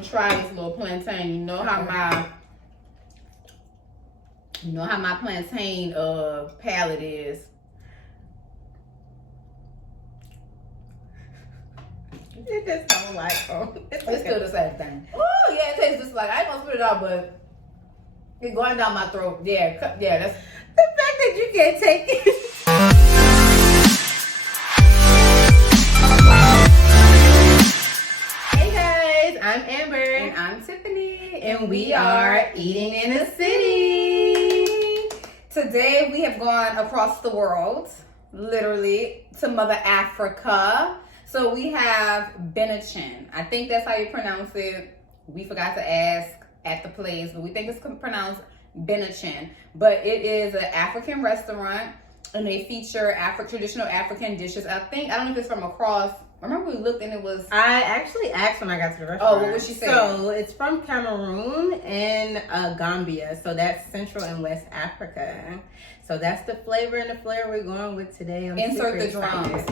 gonna try this little plantain. You know how my plantain palate is. It just don't like It's still the same thing. Oh yeah, it tastes just like I ain't gonna spit it out, but it's going down my throat. Yeah, that's the fact that you can't take it. Hey guys, I'm Amber. And I'm Tiffany. And we are Eating in the City. Today we have gone across the world, literally, to Mother Africa. So we have Bennachin. I think that's how you pronounce it. We forgot to ask at the place, but we think it's pronounced Bennachin. But it is an African restaurant, and they feature traditional African dishes. I don't know if it's from across. Remember we looked and it was. I actually asked when I got to the restaurant. Oh, what was she saying? So it's from Cameroon and Gambia. So that's Central and West Africa. So that's the flavor and the flair we're going with today. Insert the drums.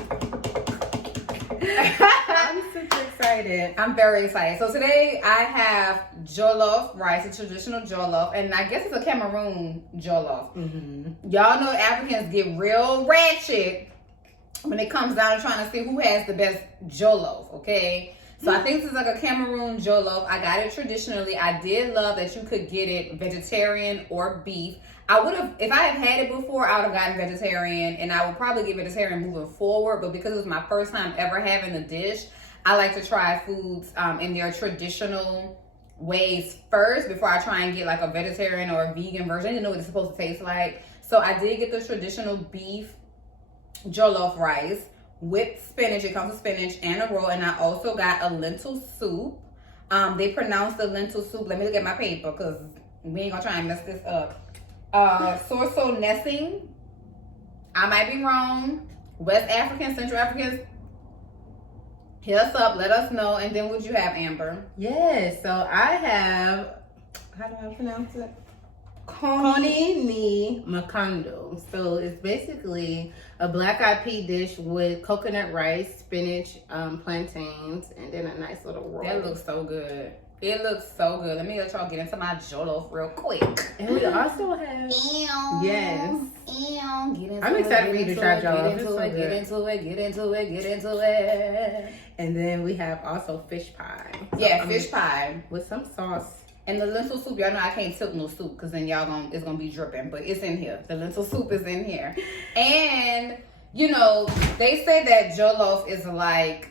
I'm super excited. I'm very excited. So today I have Jollof rice, a traditional Jollof, and I guess it's a Cameroon Jollof. Mm-hmm. Y'all know Africans get real ratchet when it comes down to trying to see who has the best Jollof, okay? So I think this is like a Cameroon Jollof. I got it traditionally. I did love that you could get it vegetarian or beef. I would have, if I had had it before, I would have gotten vegetarian, and I would probably get vegetarian moving forward. But because it was my first time ever having the dish, I like to try foods in their traditional ways first before I try and get like a vegetarian or a vegan version. I didn't know what it's supposed to taste like. So I did get the traditional beef jollof rice with spinach. It comes with spinach and a roll, and I also got a lentil soup. They pronounce the lentil soup. Let me look at my paper because we ain't gonna try and mess this up. Sorso Nessing. I might be wrong. West African, Central Africans, hit us up, let us know. And then what you have, Amber? Yes, so I have, how do I pronounce it? Koni ni Makando. So it's basically a black-eyed pea dish with coconut rice, spinach, plantains, and then a nice little roll. That looks so good. It looks so good. Let me let y'all get into my jollof real quick. And we also have... Yes. I'm excited for you to try jollof. Get into it. And then we have also fish pie. Yeah, fish pie. With some sauce. And the lentil soup, y'all know I can't tilt no soup because then it's gonna be dripping. But it's in here. The lentil soup is in here. And, you know, they say that jollof is like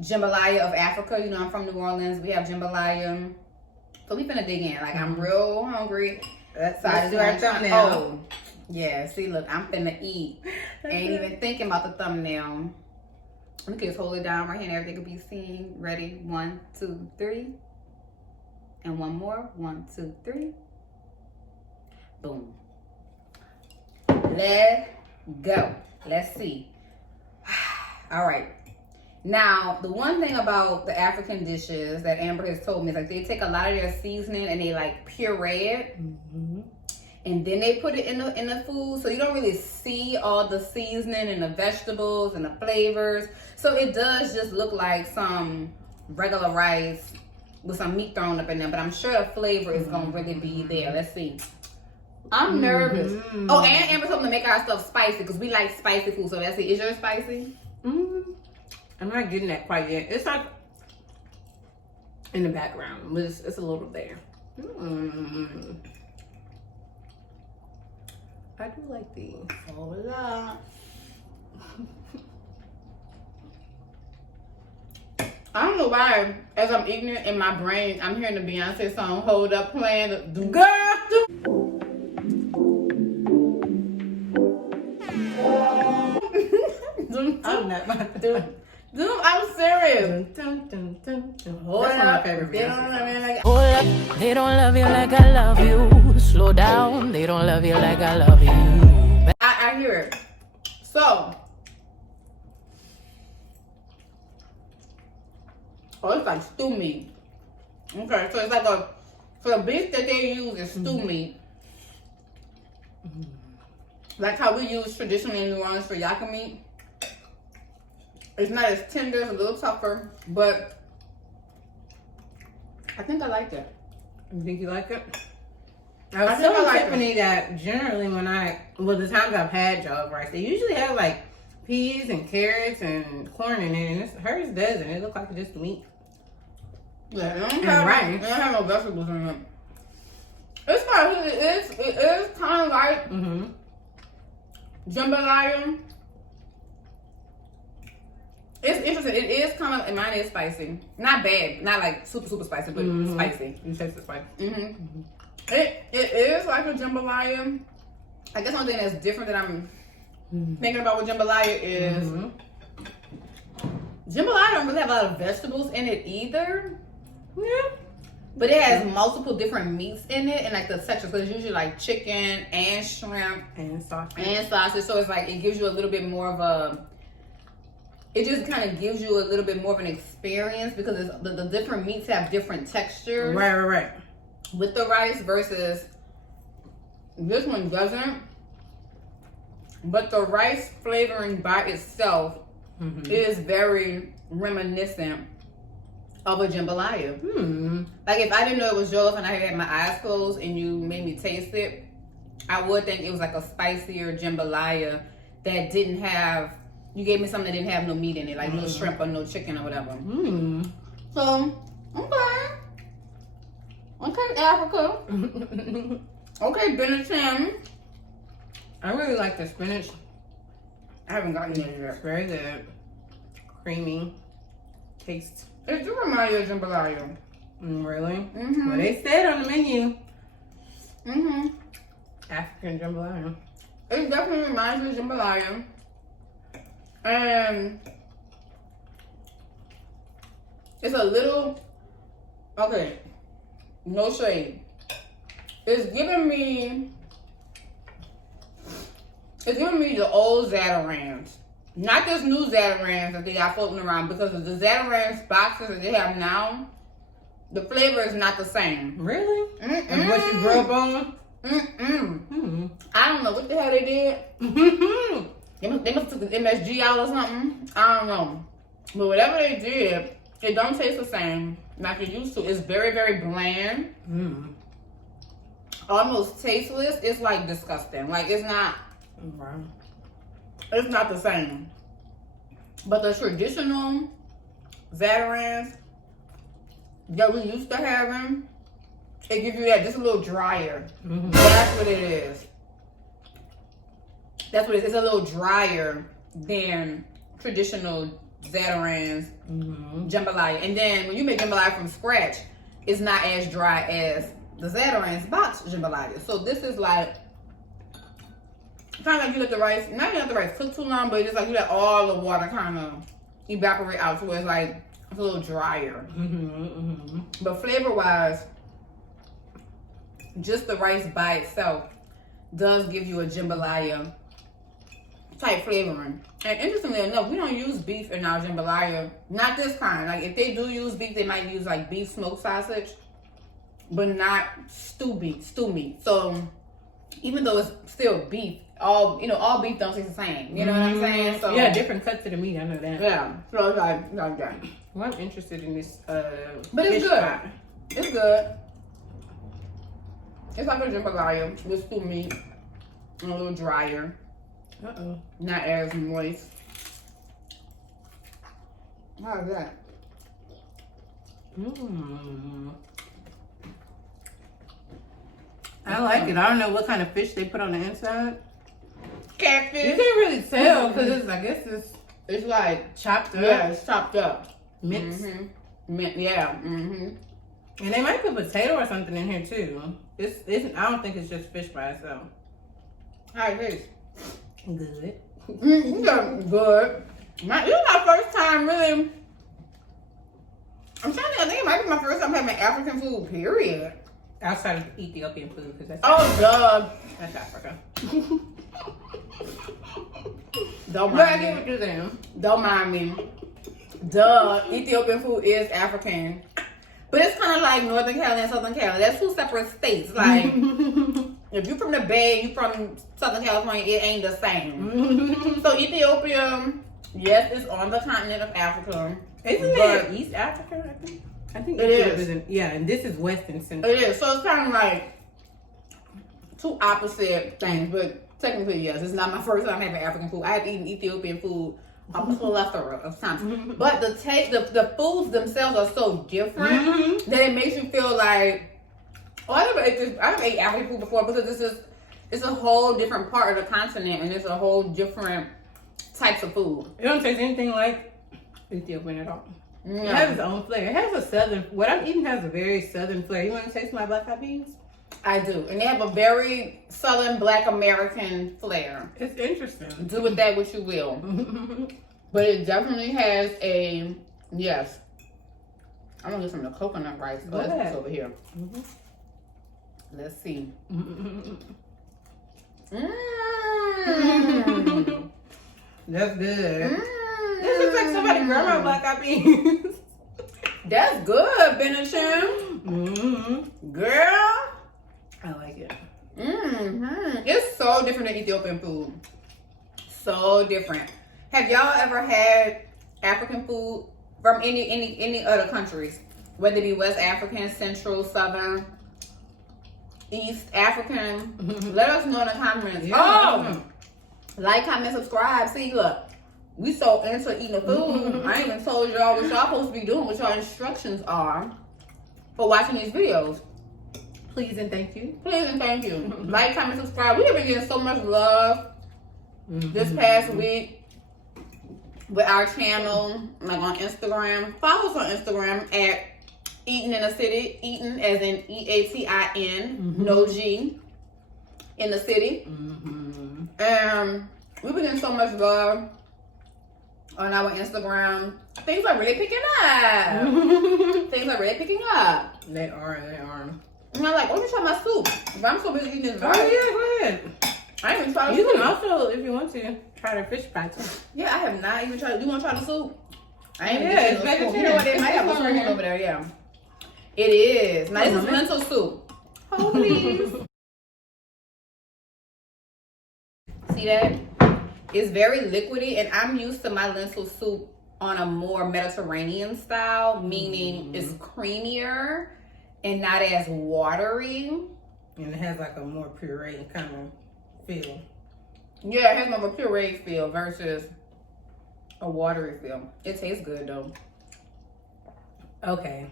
jambalaya of Africa. You know, I'm from New Orleans. We have jambalaya. So we finna dig in. Like, I'm real hungry. That's how to do our thumbnail. Oh, yeah. See, look, I'm finna eat. Ain't even thinking about the thumbnail. We can just hold it down right here and everything can be seen. Ready? 1, 2, 3. And one more. 1, 2, 3. Boom. Let's go. Let's see. All right. Now, the one thing about the African dishes that Amber has told me is like they take a lot of their seasoning and they like puree it. Mm-hmm. And then they put it in the food. So you don't really see all the seasoning and the vegetables and the flavors. So it does just look like some regular rice with some meat thrown up in there. But I'm sure the flavor is going to really be there. Let's see. I'm nervous. Mm-hmm. Oh, and Amber told me to make our stuff spicy because we like spicy food. So that's it. Is yours spicy? Mm-hmm. I'm not getting that quite yet. It's like in the background, but it's a little there. Mm. I do like these. Hola. I don't know why, as I'm eating it in my brain, I'm hearing the Beyonce song "Hold Up" playing. Girl. I'm not my dude. Dude, I'm serious. Hold That's one of my favorite videos. Hold up, they don't love you like I love you. Slow down, they don't love you like I love you. I hear it. So, it's like stew meat. Okay, so it's like so the beef that they use is stew meat. Like how we use traditionally in New Orleans for yaka meat. It's not as tender, it's a little tougher, but I think I liked it. You think you like it? I was think I telling like Tiffany that generally the times I've had jollof rice, they usually have like peas and carrots and corn in it, and hers doesn't. It looks like just meat. Yeah, it don't And have, rice. it don't have no vegetables in it. It's fine. It is kind of like jambalaya. It's interesting. It is kind of, and mine is spicy. Not bad. Not like super spicy, but spicy. You taste the spice. It is like a jambalaya. I guess one thing that's different that I'm thinking about with jambalaya is jambalaya don't really have a lot of vegetables in it either. Yeah. But it has multiple different meats in it and like the texture. So it's usually like chicken and shrimp And sausage. So it's like it gives you a little bit more of a. It just kind of gives you a little bit more of an experience because it's, the different meats have different textures. Right. With the rice versus this one doesn't. But the rice flavoring by itself is very reminiscent of a jambalaya. Like if I didn't know it was jollof and I had my eyes closed and you made me taste it, I would think it was like a spicier jambalaya that didn't have. You gave me something that didn't have no meat in it, like no shrimp or no chicken or whatever. So okay, Africa. Okay, Bennachin. I really like the spinach. I haven't gotten any of It's that. very good. Creamy taste. It do remind you of jambalaya. Really? Well, they said on the menu. African jambalaya. It definitely reminds me of jambalaya. And it's a little, okay, no shade. It's giving me the old Zatarans. Not this new Zatarans that they got floating around, because of the Zatarans boxes that they have now, the flavor is not the same. Really? And what you grew up on? I don't know what the hell they did. They must took the MSG out or something. I don't know. But whatever they did, it don't taste the same like it used to. It's very, very bland. Almost tasteless. It's like disgusting. Like it's not the same. But the traditional Zatarans that we used to having, it gives you that just a little drier. That's what it is. That's what it is. It's a little drier than traditional Zatarans jambalaya. And then when you make jambalaya from scratch, it's not as dry as the Zatarans box jambalaya. So this is like kind of like you let the rice, not even let the rice cook too long, but it's like you let all the water kind of evaporate out, so it's like it's a little drier. But flavor wise, just the rice by itself does give you a jambalaya type flavoring. And interestingly enough, we don't use beef in our jambalaya. Not this kind. Like if they do use beef, they might use like beef smoked sausage, but not stew meat. So even though it's still beef, all beef don't taste the same. You know what I'm saying? So yeah, different cuts of the meat. I know that. Yeah. So it's like that. Well, I'm interested in this. But it's fish good. pot. It's good. It's like a jambalaya with stew meat and a little drier. Not as moist. How's that? I like it. I don't know what kind of fish they put on the inside. Catfish. You can't really tell because I guess it's like chopped up. Yeah, it's chopped up. Mixed. Yeah. And they might put potato or something in here too. It's I don't think it's just fish by itself. How it tastes? Good. Good. This is my first time really. I'm trying to. I think it might be my first time having African food. Period. Outside of Ethiopian food, because that's That's Africa. Don't But I mind get me. what you're saying. Don't mind me. Duh. Ethiopian food is African, but it's kind of like Northern Cali and Southern Cali. That's two separate states. Like if you're from the Bay, you from Southern California, it ain't the same. So Ethiopia, yes, it's on the continent of Africa. Isn't it East Africa? I think. I think It Ethiopia is. Yeah, and this is Western Central. It is. So it's kind of like two opposite things, but technically, yes. It's not my first time having African food. I have eaten Ethiopian food a plethora of times. But the taste, the foods themselves are so different that it makes you feel like, oh, I've ate African food before because it's a whole different part of the continent and it's a whole different types of food. It don't taste anything like Ethiopian at all. Yeah. It has its own flavor. It has a southern, what I'm eating has a very southern flavor. You want to taste my black eyed peas? I do. And they have a very Southern Black American flair. It's interesting. Do with that what you will. But it definitely has a, yes. I'm going to get some of the coconut rice. Oh, that's over here. Let's see. That's good. This looks like somebody grandma black eyed peas. That's good, Bennachin. Girl. I like it. It's so different than Ethiopian food. So different. Have y'all ever had African food from any other countries? Whether it be West African, Central, Southern, East African? Let us know in the comments. Yeah. Oh! Like, comment, subscribe. See, look. We so into eating the food. I ain't even told y'all what y'all supposed to be doing, what y'all instructions are for watching these videos. Please and thank you. Please and thank you. Like, comment, subscribe. We have been getting so much love this past week with our channel, like on Instagram. Follow us on Instagram at Eatin' in the City. Eatin' as in EATIN, no G, in the city. And we've been getting so much love on our Instagram. Things are really picking up. Things are really picking up. They are. And I'm like, let me try my soup. If I'm so busy eating this Oh, yeah, go ahead. I ain't even tried the You soup. can also, if you want to, try their fish pie too. Yeah, I have not even tried. You want to try the soup? I ain't Yeah, even it's getting no soup. vegetarian. You know what? They might have a chicken over there. Yeah, it is. Now this is lentil soup. Oh, please. See that? It's very liquidy, and I'm used to my lentil soup on a more Mediterranean style, meaning it's creamier and not as watery. And it has like a more puree kind of feel. Yeah, it has more of a puree feel versus a watery feel. It tastes good though. Okay.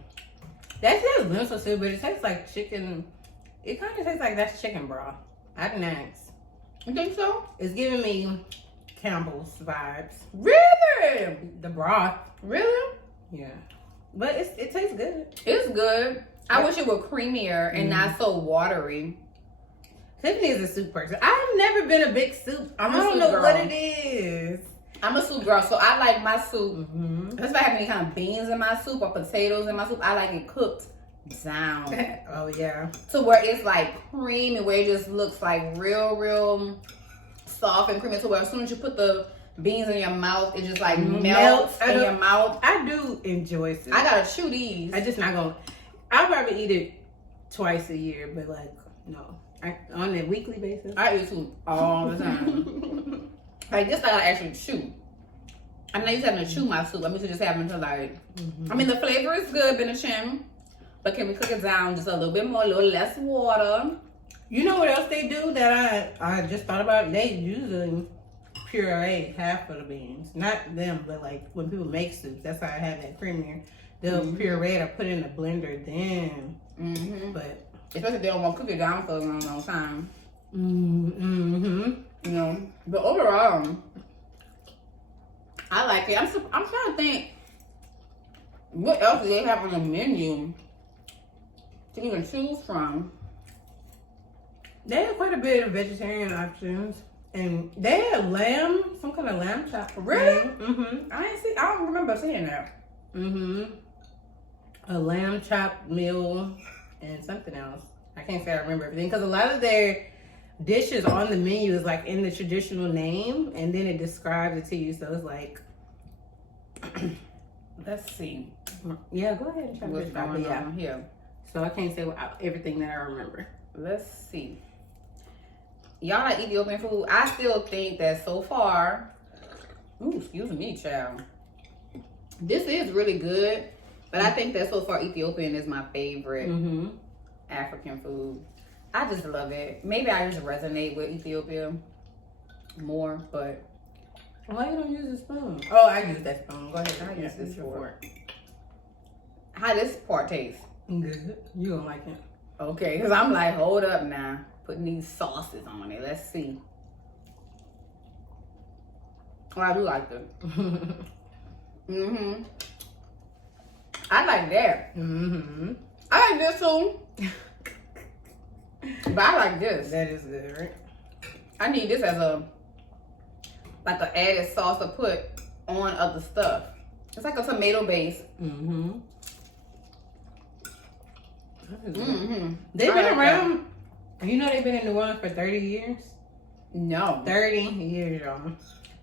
That says lentil soup, but it tastes like chicken. It kind of tastes like that's chicken broth. I didn't ask. You think so? It's giving me Campbell's vibes. Really? The broth. Really? Yeah. But it tastes good. It's good. I wish it were creamier and not so watery. Tiffany is a soup person. I've never been a big soup. I don't soup know girl. what it is. I'm a soup girl, so I like my soup. If I have any kind of beans in my soup or potatoes in my soup, I like it cooked down. Oh, yeah. To where it's like creamy, where it just looks like real soft and creamy. To where as soon as you put the beans in your mouth, it just like melts in your mouth. I do enjoy soup. I gotta chew these. I just not gonna. I'll probably eat it twice a year, but like no, on a weekly basis. I eat soup all the time. Like this, I gotta actually chew. I'm not used to having to chew my soup. I'm used to just having to like. I mean, the flavor is good, Bennachin, but can we cook it down just a little bit more, a little less water? You know what else they do that I just thought about? They usually puree half of the beans. Not them, but like when people make soups, that's how I have that creamier. They'll puree it or put it in a blender then. But especially if they don't want to cook it down for a long time. mm-hmm. You know, but overall, I like it. I'm trying to think what else do they have on the menu to even choose from. They have quite a bit of vegetarian options. And they have lamb, some kind of lamb chop. Really? Mm-hmm. I don't remember seeing that. Mm-hmm. A lamb chop meal and something else. I can't say I remember everything because a lot of their dishes on the menu is like in the traditional name and then it describes it to you. So it's like, Let's see yeah, go ahead and try what's going on here. So I can't say everything that I remember. Let's see. Y'all like Ethiopian food? I still think that so far, ooh, excuse me, child. This is really good. But I think that so far Ethiopian is my favorite Mm-hmm. African food. I just love it. Maybe I just resonate with Ethiopia more, but Why you don't use a spoon? Oh, I use that spoon. Go ahead. I use this fork. How this part taste? Good. You gonna like it. Okay, because I'm like, hold up now. Putting these sauces on it. Let's see. Oh, I do like them. Mm-hmm. I like that. Mm-hmm. I like this too. But I like this. That is good, right? I need this as a like an added sauce to put on other stuff. It's like a tomato base. Mm-hmm. Mm-hmm. They've I been like around. You know they've been in New Orleans for 30 years? No. 30 years, y'all.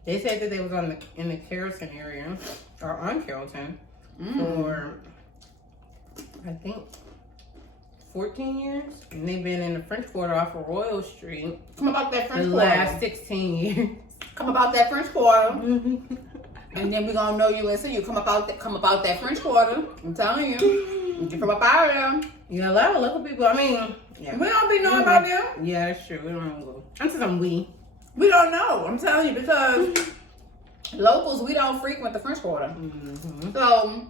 They said that they was in the Carrollton area, or on Carrollton, for, I think, 14 years. And they've been in the French Quarter off of Royal Street Come about that the French Quarter. last 16 years. Come about that French Quarter. And then we gonna know you and see you. Come about that French Quarter. I'm telling you. You from up out of there. Yeah, a lot of local people, I mean, yeah. We don't be knowing about them. Yeah, that's true. We don't go. I'm just some we. We don't know. I'm telling you because locals, we don't frequent the French Quarter. Mm-hmm. So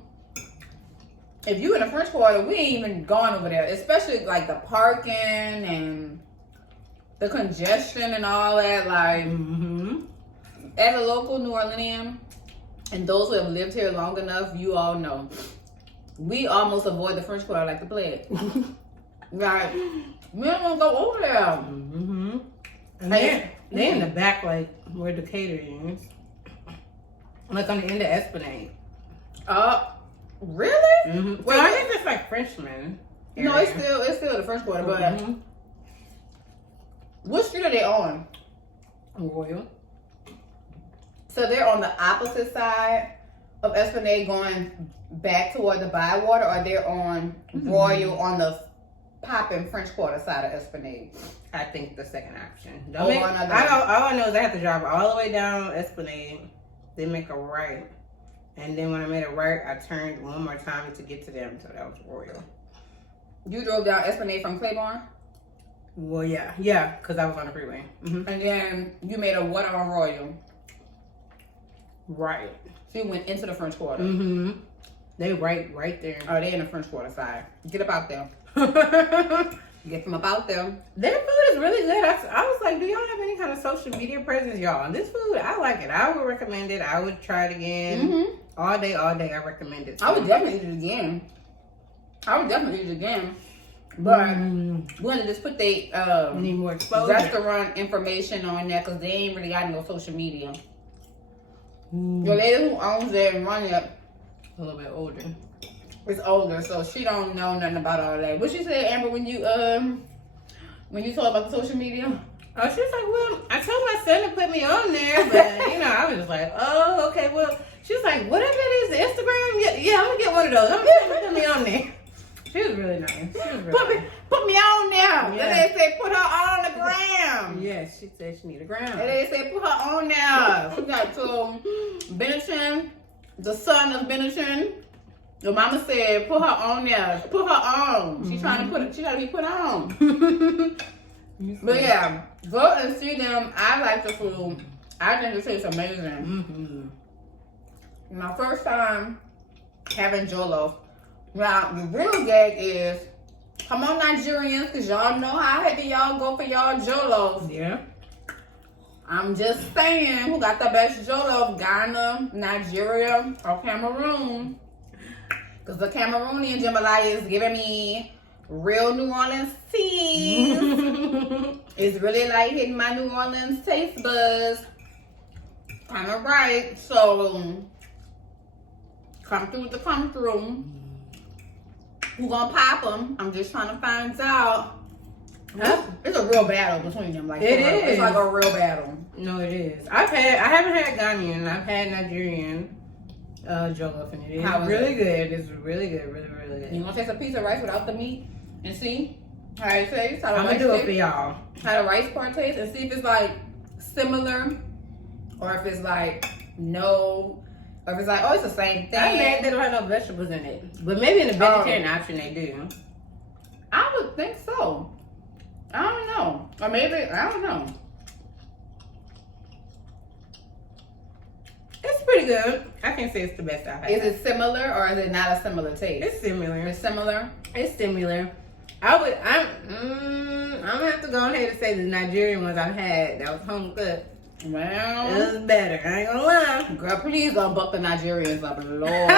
if you in the French Quarter, we ain't even gone over there. Especially like the parking and the congestion and all that. Like as a local New Orleanian and those who have lived here long enough, you all know. We almost avoid the French Quarter like the plague. Like, we don't want to go over there. Mm-hmm. And they in the back, like, where the catering is. Like, on the end of Esplanade. Really? Mm-hmm. Well, So I guess it's like Frenchman. no, it's still the French Quarter, but what street are they on? Royal. So they're on the opposite side of Esplanade going back toward the Bywater, or they're on Royal on the poppin' French Quarter side of Esplanade? I think the second option. Oh, another All I know is I have to drive all the way down Esplanade, then make a right. And then when I made a right, I turned one more time to get to them. So that was Royal. You drove down Esplanade from Claiborne? Well, yeah, because I was on the freeway. And then you made a what on Royal? Right. So you went into the French Quarter. They right there. Oh, they in the French Quarter side. Get up out there. Get from about there. Their food is really good. I was like, do y'all have any kind of social media presence, y'all? And this food, I like it. I would recommend it. I would try it again. All day, I recommend it. I would definitely eat it again. But we're gonna just put the need more exposure. restaurant information on there because they ain't really got no social media. The lady who owns it and runs it A little bit older. is older, so she don't know nothing about all that. What she said, Amber, when you told about the social media? Oh, she was like, well, I told my son to put me on there, but I was just like, oh, okay, well, she was like, whatever it is, Instagram, yeah, I'm gonna get one of those. I'm gonna put me on there. She was really nice. Put me on there. Yeah. Then they said put her on the gram. Yes, she said she need a gram. And they said put her on there. She got to Bennachin, the son of Bennachin. Your mama said put her on there. Put her on. She trying to be put on. But yeah, go and see them. I like the food. I think it tastes amazing. My first time having jollof. Now, the real gag is, come on Nigerians, because y'all know how happy y'all go for y'all jollof. Yeah. I'm just saying, who got the best jollof? Ghana, Nigeria, or Cameroon? Because the Cameroonian jambalaya is giving me real New Orleans tea. It's really like hitting my New Orleans taste buds. Kind of right. So, come through to come through. Who gonna pop them? I'm just trying to find out. It's a real battle between them. Like it is. It's like a real battle. No, it is. I haven't had Ghanaian. I've had Nigerian jollof, and it is really good. It's really good, really, really good. You want to taste a piece of rice without the meat and see how it tastes? I'm gonna do it for y'all. How the rice part tastes and see if it's like similar or if it's like no Or if it's like, oh, it's the same thing. I'm mad they don't have no vegetables in it. But maybe in the vegetarian option they do. I would think so. I don't know. Or maybe, I don't know. It's pretty good. I can't say it's the best I've had. Is it similar or is it not a similar taste? It's similar. It's similar? It's similar. I'm gonna have to go ahead and say the Nigerian ones I've had that was home cooked. Well, It was better. I ain't gonna lie. girl, please don't buck the Nigerians up, Lord.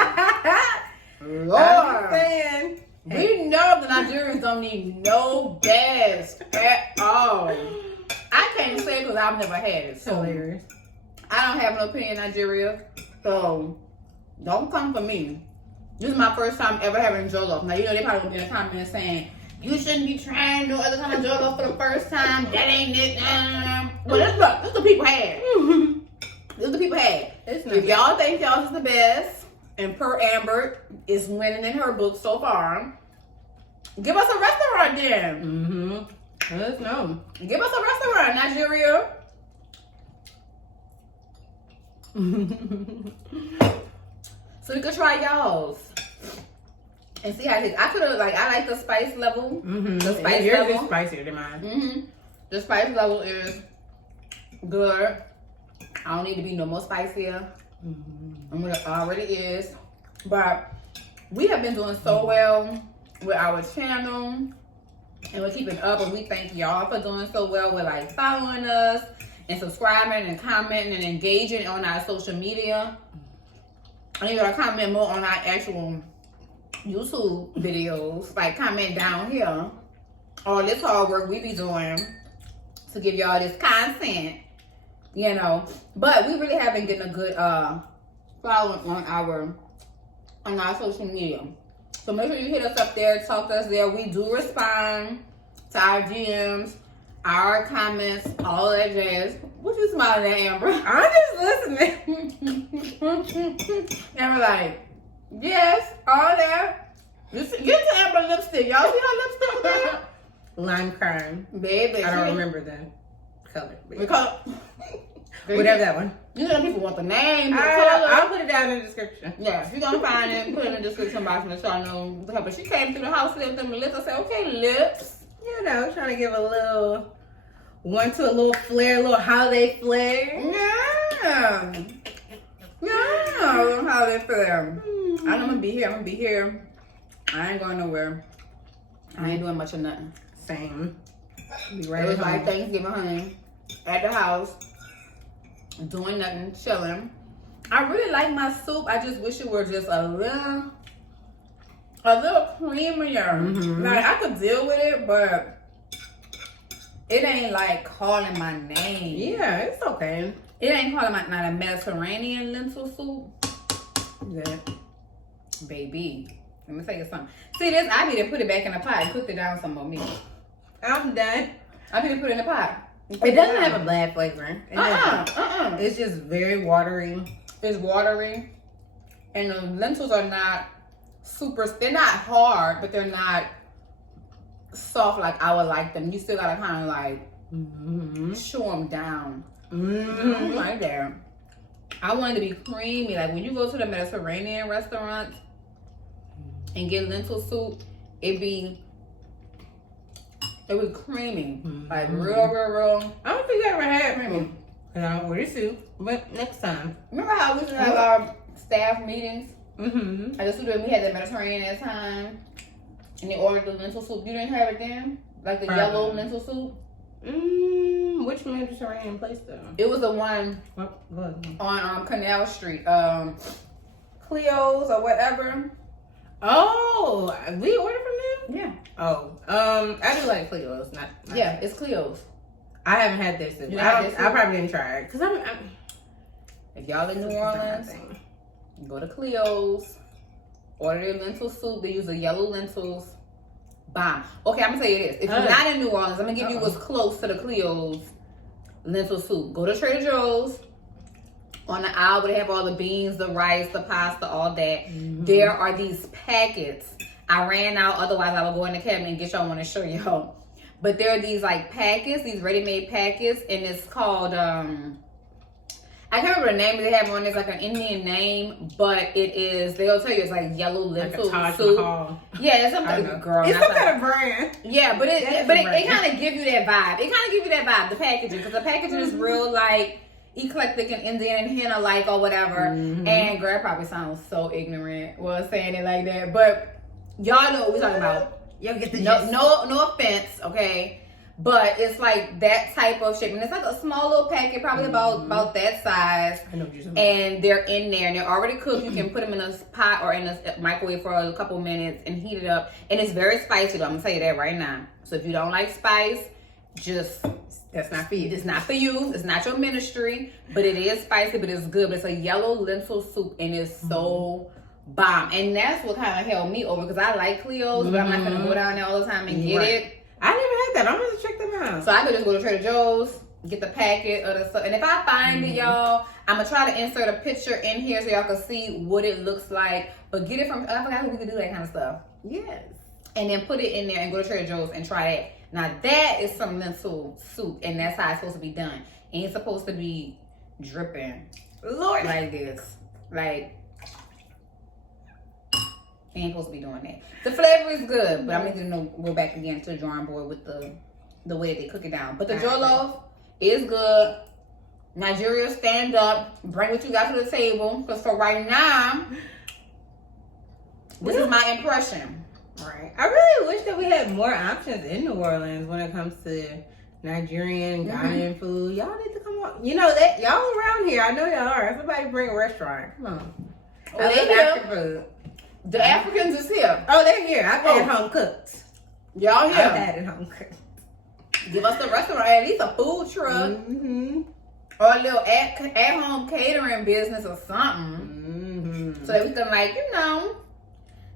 I'm Lord. just saying. We know the Nigerians don't need no gas at all. I can't say because I've never had it. So Hilarious. I don't have an opinion in Nigeria. So don't come for me. This is my first time ever having Jollof. Now, you know, they probably will be in the comments saying, you shouldn't be trying no other kind of Jollof for the first time. That ain't it. But this is the people had. This is the people had. It's not If y'all think y'all is the best, and per Amber is winning in her book so far, give us a restaurant then. Mm-hmm. Let us know. Give us a restaurant, Nigeria. So we could try y'all's and see how it is. I could have I like the spice level. Mm-hmm. The spice Yours level. is spicier than mine. Mm-hmm. The spice level is good. I don't need to be no more spicier. I'm what it already is. But we have been doing so well with our channel, and we're keeping up. And we thank y'all for doing so well with following us and subscribing and commenting and engaging on our social media. I need y'all to comment more on our actual YouTube videos. Comment down here. All this hard work we be doing to give y'all this content, you know. But we really have been getting a good following on our social media. So make sure you hit us up there, talk to us there. We do respond to our DMs, our comments, all that jazz. What you smiling at, Amber? I'm just listening. Amber yes, all that. Get to Amber lipstick. Y'all see her lipstick there? Lime crime. Baby. I don't remember the color. Because Whatever that one. you know people want the name, the color. I'll put it down in the description. Yeah, if you're gonna find it, put it in the description box and let y'all know the color. But she came through the house with them lips. I said, okay, lips. You know, trying to give a little flair, a little holiday flair. Yeah. Yeah, how they feel. I'm gonna be here. I'm gonna be here. I ain't going nowhere. I ain't doing much of nothing. Same. Be It right was at home. Thanksgiving, honey, at the house, doing nothing, chilling. I really like my soup. I just wish it were just a little creamier. I could deal with it, but it ain't calling my name. Yeah, it's okay. It ain't calling my not a Mediterranean lentil soup. Yeah. Baby, let me tell you something. See this? I need to put it back in the pot and cook it down some more meat. I'm done. I need to put it in the pot. It doesn't have a bad flavor. It's just very watery. It's watery, and the lentils are not they're not hard, but they're not soft like I would like them. You still gotta kind of chew them down. I don't like that. I want it to be creamy. When you go to the Mediterranean restaurants and get lentil soup, it be creamy. Real. I don't think I ever had creamy. I don't order soup, but next time. Remember how we used to have our staff meetings? Mm-hmm. I just we had the Mediterranean at the time, and they ordered the lentil soup. You didn't have it then? The yellow lentil soup? Which Mediterranean place though? It was the one on Canal Street. Cleo's or whatever. Oh, we ordered from them? Yeah. Oh, I do like Cleo's. Not Yeah, it's Cleo's. I haven't had this. I probably didn't try it because I'm if y'all in New Orleans, go to Cleo's, order their lentil soup. They use the yellow lentils. Bomb. Okay, I'm gonna tell you this. If you're not in New Orleans, I'm gonna give you what's close to the Cleo's lentil soup. Go to Trader Joe's. On the aisle where they have all the beans, the rice, the pasta, all that. There are these packets. I ran out, otherwise I would go in the cabinet and get y'all one to show y'all. But there are these packets, these ready-made packets, and it's called I I can't remember the name they have on it. It's like an Indian name, but it is, they'll tell you it's like yellow lentil soup. Yeah, it's something, girl. It's some kind of brand. Yeah, but it kind of gives you that vibe. It kind of gives you that vibe, the packaging. Because the packaging is real, like, eclectic and Indian and henna like or whatever. And girl, it probably sounds so ignorant while saying it like that. But y'all know what we're talking about. You'll get the no offense, okay? But it's like that type of shape. And it's like a small little packet, probably about that size. I know what you're saying. And they're in there and they're already cooked. You can put them in a pot or in a microwave for a couple minutes and heat it up. And it's very spicy though. I'm gonna tell you that right now. So if you don't like spice, that's not for you. It's not for you. It's not your ministry. But it is spicy, but it's good. But it's a yellow lentil soup and it's so bomb. And that's what kind of held me over because I like Cleo's, but I'm not gonna go down there all the time and get it. I never had that. I'm gonna check them out. So I could just go to Trader Joe's, get the packet of the stuff. And if I find it, y'all, I'm gonna try to insert a picture in here so y'all can see what it looks like. But get it from, I forgot who we could do that kind of stuff. Yes. And then put it in there and go to Trader Joe's and try that. Now that is some lentil soup, and that's how it's supposed to be done. Ain't supposed to be dripping, Lord, like this, like. Ain't supposed to be doing that. The flavor is good, but I'm gonna go back again to the drawing board with the way they cook it down. But the jollof is good. Nigeria, stand up, bring what you got to the table. Because for right now, this is my impression. Right. I really wish that we had more options in New Orleans when it comes to Nigerian, Ghanaian food. Y'all need to come on. You know that y'all around here. I know y'all are. Somebody bring a restaurant. Come on. Oh, I love African food. The Africans is here. Oh, they're here. I've had home cooked. Y'all here. I've had it home cooked. Give us a restaurant, at least a food truck. Or a little at-home catering business or something. So that we can, like, you know,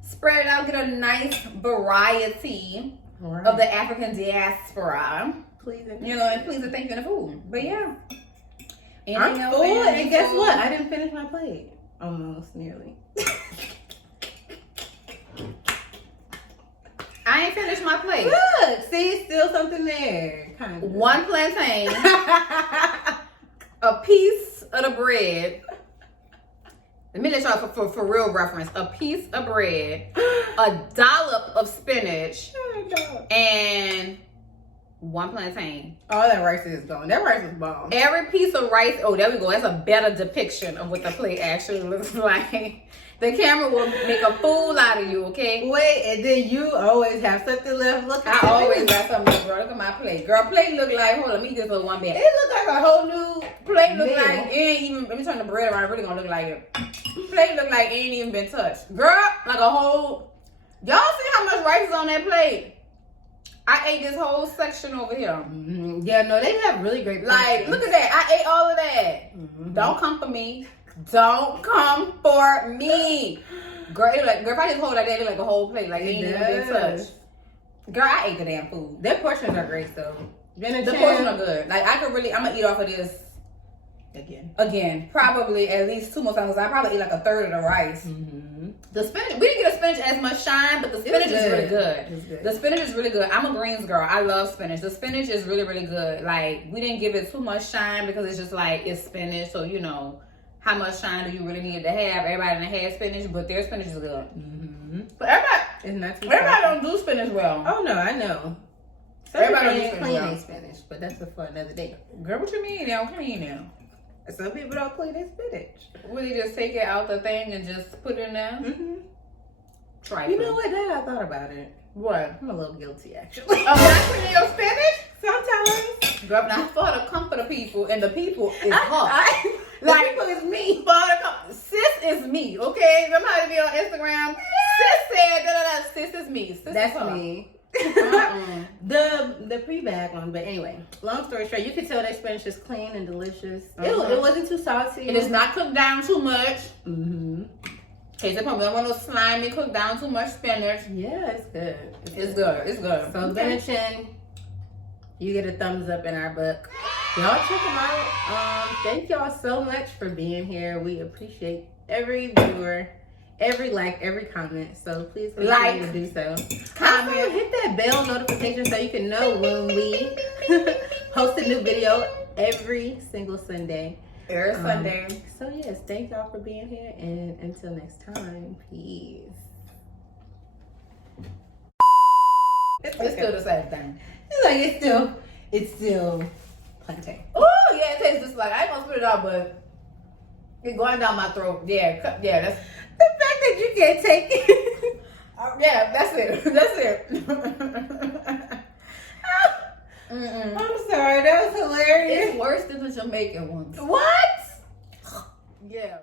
spread it out, get a nice variety of the African diaspora. Please. You know, and please and thank you in the food. But yeah. I'm full, and guess what? I didn't finish my plate. Almost, nearly. I ain't finished my plate. Look, see, still something there. Kind of. One plantain, a piece of the bread. Let me let y'all for real reference. A piece of bread, a dollop of spinach, and one plantain. All that rice is gone. That rice is bomb. Every piece of rice. Oh, there we go. That's a better depiction of what the plate actually looks like. The camera will make a fool out of you, okay? Wait, and then you always have something left. Look, I always got something left, girl. Look at my plate. Girl, plate look like, hold on, let me just look one bit. It look like a whole new plate look like, it ain't even, let me turn the bread around, it really gonna look like it. Plate look like it ain't even been touched. Girl, like a whole, y'all see how much rice is on that plate? I ate this whole section over here. Yeah, no, they have really great like, look at that. I ate all of that. Don't come for me. Don't come for me. Girl, it like, girl, if I just hold that, it look like a whole plate. Like, it ain't even been touched. Girl, I ate the damn food. Their portions are great, though. The portions are good. Like, I could really, I'm going to eat off of this again. Probably at least 2 more times. I probably eat like a third of the rice. The spinach, we didn't get a spinach as much shine, but the spinach is really good. The spinach is really good. I'm a greens girl. I love spinach. The spinach is really, really good. Like, we didn't give it too much shine because it's just like, it's spinach. So, you know, how much shine do you really need to have? Everybody done had spinach, but their spinach is good. But everybody don't do spinach well. Oh, no, I know. Everybody don't do clean their spinach, but that's for another day. Girl, what you mean they don't clean now? Some people don't clean their spinach. Will they just take it out the thing and just put it in there? Try it. You know what? Now I thought about it. What? I'm a little guilty, actually. Of not cleaning your spinach? Sometimes. Girl, not for the comfort of people, and the people is her. Like, people is me. Sis is me, okay? Remember how to be on Instagram? Sis said, sis is me. Sis That's is her. me. The pre-bag one, but anyway, long story short, you can tell that spinach is clean and delicious. It wasn't too salty. It is not cooked down too much. Case in point, we don't want no slimy cooked down too much spinach. Yeah, it's good. It's good. So Bennachin, you get a thumbs up in our book. Y'all check them out. Thank y'all so much for being here. We appreciate every viewer, every like, every comment. So please continue to do so. Comment, hit that bell notification so you can know when we post a new video every single Sunday. Every Sunday. So yes, thank y'all for being here, and until next time, peace. It's still the same thing. It's like it's still plantain. Oh yeah, it tastes just like I ain't gonna spit it out, but it's going down my throat. Yeah, that's The fact that you can't take it. yeah, that's it. That's it. I'm sorry, that was hilarious. It's worse than the Jamaican ones. What? Yeah.